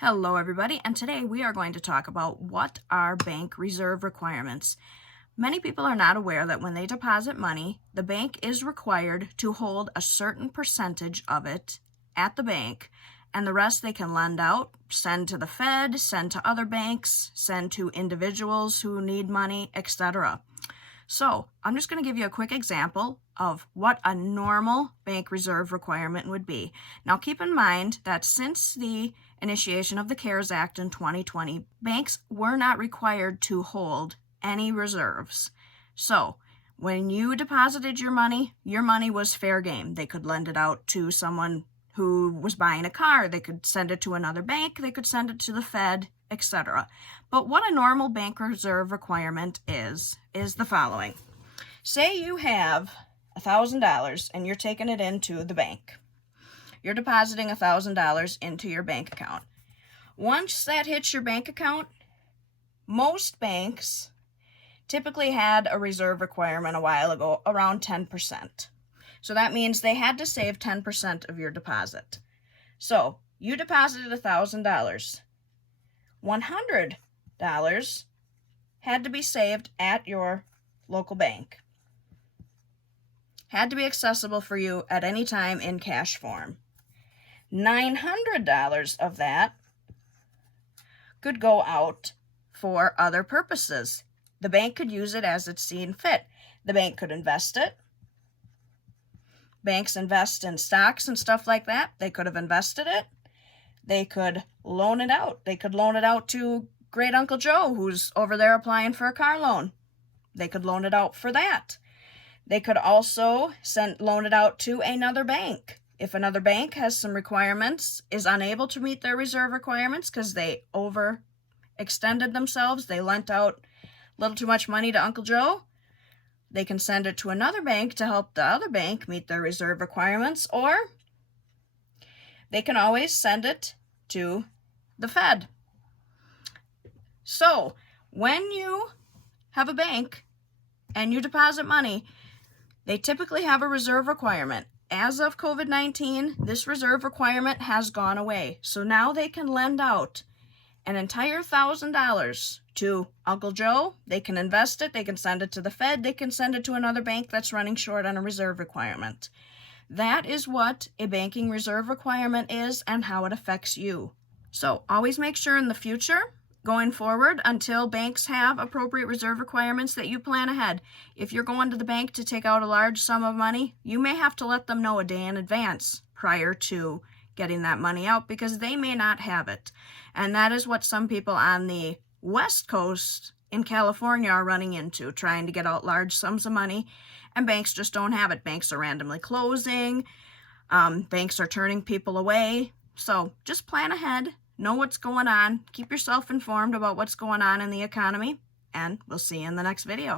Hello everybody, and today we are going to talk about what are bank reserve requirements. Many people are not aware that when they deposit money, the bank is required to hold a certain percentage of it at the bank, and the rest they can lend out, send to the Fed, send to other banks, send to individuals who need money, etc. So I'm just going to give you a quick example of what a normal bank reserve requirement would be. Now keep in mind that since the initiation of the CARES Act in 2020, banks were not required to hold any reserves. So when you deposited your money was fair game. They could lend it out to someone who was buying a car, they could send it to another bank, they could send it to the Fed, etc. But what a normal bank reserve requirement is the following. Say you have $1,000 and you're taking it into the bank. You're depositing $1,000 into your bank account. Once that hits your bank account, most banks typically had a reserve requirement a while ago around 10%. So that means they had to save 10% of your deposit. So you deposited $1,000. $100 had to be saved at your local bank. Had to be accessible for you at any time in cash form. $900 of that could go out for other purposes. The bank could use it as it's seen fit. The bank could invest it. Banks invest in stocks and stuff like that. They could have invested it. They could loan it out. They could loan it out to Great Uncle Joe, who's over there applying for a car loan. They could loan it out for that. They could also loan it out to another bank. If another bank has some requirements, is unable to meet their reserve requirements because they overextended themselves, they lent out a little too much money to Uncle Joe, they can send it to another bank to help the other bank meet their reserve requirements, or they can always send it to the Fed. So when you have a bank and you deposit money, they typically have a reserve requirement. As of COVID-19, this reserve requirement has gone away. So now they can lend out an entire $1,000 to Uncle Joe. They can invest it. They can send it to the Fed. They can send it to another bank that's running short on a reserve requirement. That is what a banking reserve requirement is and how it affects you. So always make sure in the future, going forward, until banks have appropriate reserve requirements, that you plan ahead. If you're going to the bank to take out a large sum of money, you may have to let them know a day in advance prior to getting that money out because they may not have it. And that is what some people on the West Coast in California are running into, trying to get out large sums of money, and banks just don't have it. Banks are randomly closing. Banks are turning people away. So just plan ahead. Know what's going on. Keep yourself informed about what's going on in the economy, and we'll see you in the next video.